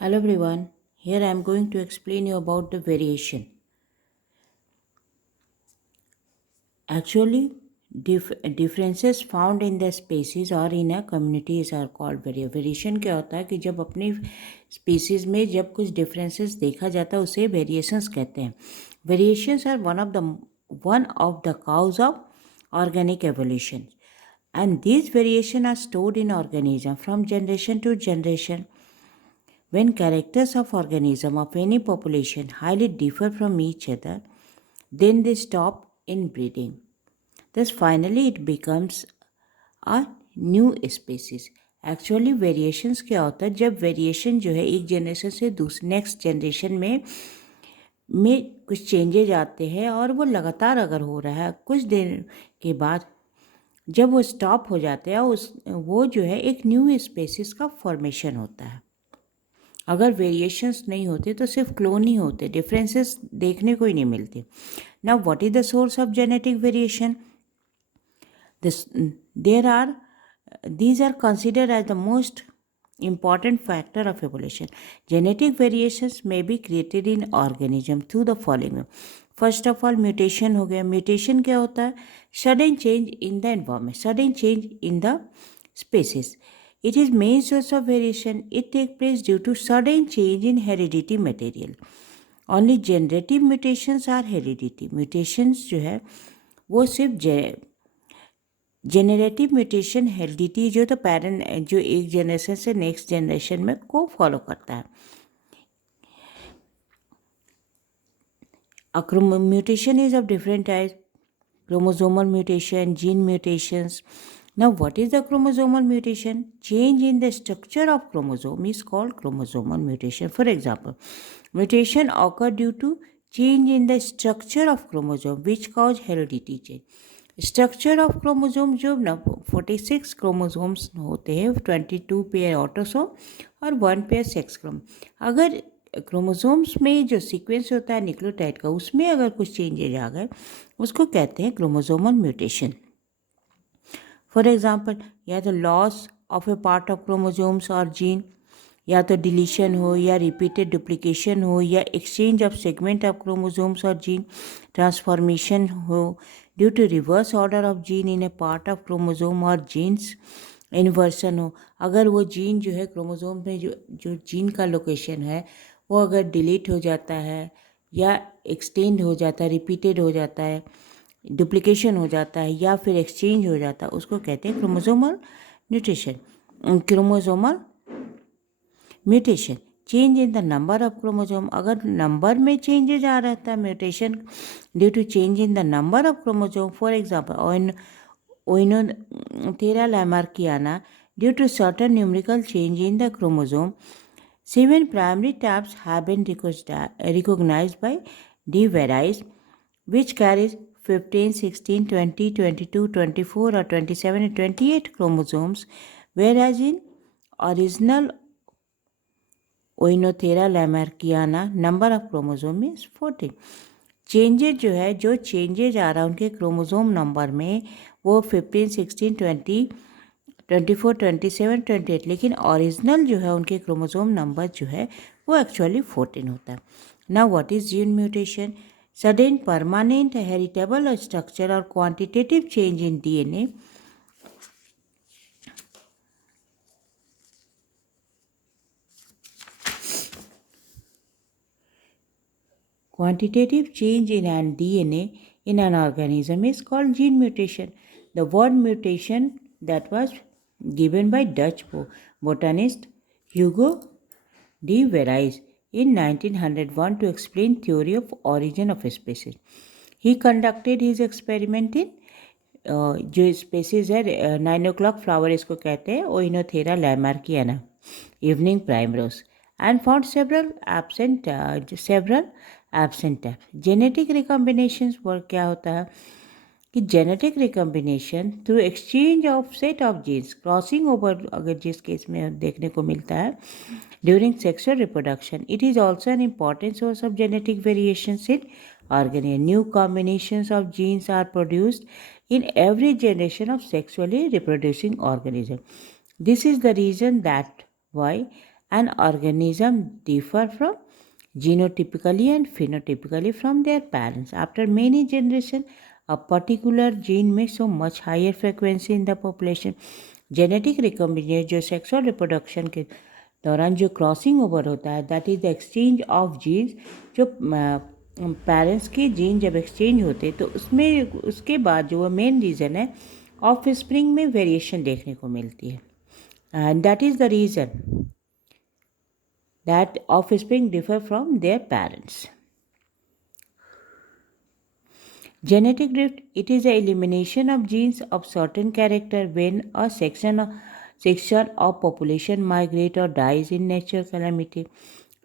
Hello everyone, here I am going to explain you about the variation. Actually, differences found in the species or in a communities are called variation. Variation क्या होता है कि जब अपनी species में जब कुछ डिफरेंसेस देखा जाता है उसे वेरिएशंस कहते हैं. Variations are one of the cause of organic evolution and these variations are stored in organism from generation to generation. When characters of organism of any population highly differ from each other, then they stop inbreeding. Thus, finally, it becomes a new species. Actually variations क्या होता है जब variation जो है एक generation से दूसरे next generation में कुछ चेंजेज आते हैं और वो लगातार अगर हो रहा है कुछ देर के बाद जब वो स्टॉप हो जाते हैं वो जो है एक न्यू स्पेसिस का फॉर्मेशन होता है. अगर वेरिएशंस नहीं होते तो सिर्फ क्लोन ही होते, डिफरेंसेस देखने को ही नहीं मिलते. Now what is the source of genetic variation? These are considered as the most important factor of evolution. Genetic variations may be created in organism through the following. First of all mutation हो गया. Mutation क्या होता है? Sudden change in the environment, sudden change in the species. It is main source of variation. It takes place due to sudden change in heredity material. Only generative mutations are heredity. Mutations जो है वो सिर्फ generative mutation heredity जो तो parent जो एक generation से next generation में को फॉलो करता है. Mutation is of different types: chromosomal mutation, gene mutations. Now, what is the chromosomal mutation? Change in the structure of chromosome is called chromosomal mutation. For example, mutation occur due to change in the structure of chromosome which cause heredity change. Structure of chromosome जो 46 chromosomes होते हैं, 22 pair autosome और 1 pair sex Chrome. अगर chromosomes में जो sequence होता है nucleotide का उसमें अगर कुछ चेंजेज आ गए उसको कहते हैं क्रोमोजोमल म्यूटेशन. फॉर एग्जांपल, या तो loss of a part of chromosomes और जीन, या तो डिलीशन हो या रिपीटेड डुप्लीकेशन हो या exchange of segment of chromosomes और जीन, ट्रांसफॉर्मेशन हो due to reverse order of gene in a part of chromosome और जीन्स इन्वर्सन हो. अगर वो जीन जो है क्रोमोजोम में जो जीन का लोकेशन है वो अगर डिलीट हो जाता है या एक्सटेंड हो जाता है, रिपीटेड हो जाता है, डुप्लीकेशन हो जाता है या फिर एक्सचेंज हो जाता है, उसको कहते हैं chromosomal mutation. Chromosomal mutation change in the number of chromosome. अगर नंबर में चेंजेज आ रहता है mutation due to change in the number of chromosome. For example, Oenothera lamarckiana due to certain numerical change in the chromosome. 7 primary types have been recognized by De Vries, which carries 15, 16, 20, 22, 24 or 27 and 28 chromosomes, whereas in original Oenothera lamarckiana number of chromosome is 14. Changes जो है जो changes आ रहा है उनके chromosome number में वो 15, 16, 20, 24, 27, 28, लेकिन original जो है उनके क्रोमोजोम नंबर जो है वो एक्चुअली 14 होता है. Now what is gene mutation? Sudden permanent heritable structure और quantitative change in DNA Quantitative change in an DNA in an organism is called gene mutation. The word mutation that was given by Dutch botanist Hugo de Vries in 1901 to explain theory of origin of species. He conducted his experiment in जो species है 9 o'clock flower इसको कहते हैं, Oenothera lamarckiana, evening primrose, and found several absent types. Genetic recombinations work क्या होता है कि genetic recombination through exchange of set of genes, crossing over अगर जिस केस में देखने को मिलता है during sexual reproduction. It is also an important source of genetic variations in organism. New combinations of genes are produced in every generation of sexually reproducing organism. This is the reason that why An organism differ from genotypically and phenotypically from their parents. After many generations, a particular gene may show much higher frequency in the population. Genetic recombination जो sexual reproduction के दौरान जो crossing over होता है, that is the exchange of genes. जो parents के gene जब exchange होते हैं तो उसमें उसके बाद जो वो मेन रीज़न है, ऑफ स्प्रिंग में वेरिएशन देखने को मिलती है. And that is the reason that offspring differ from their parents. Genetic drift, it is the elimination of genes of certain character when a section of population migrate or dies in natural calamity.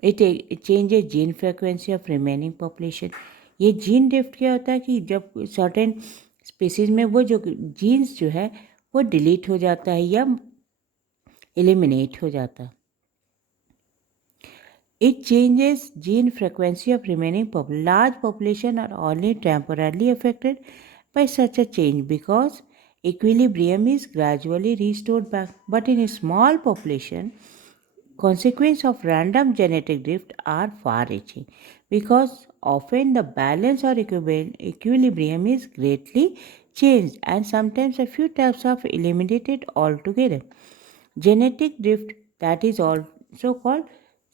It changes gene frequency of remaining population. ये gene drift क्या होता है कि जब certain species में वो जो jeans जो है वो डिलीट हो जाता है या एलिमिनेट हो जाता है. It changes gene frequency of remaining large population are only temporarily affected by such a change because equilibrium is gradually restored back. But in a small population, consequences of random genetic drift are far-reaching because often the balance or equilibrium is greatly changed and sometimes a few types are eliminated altogether. Genetic drift, that is also called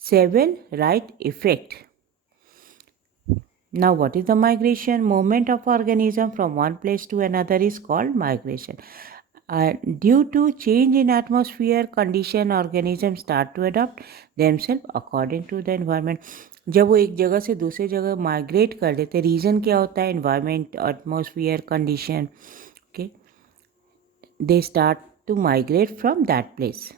Seville-Wright effect. Now, what is the migration? Movement of organism from one place to another is called migration. Due to change in atmosphere condition, organisms start to adapt themselves according to the environment. जब वो एक जगह से दूसरी जगह migrate कर देते, reason क्या होता है? Environment, atmosphere condition. Okay, they start to migrate from that place.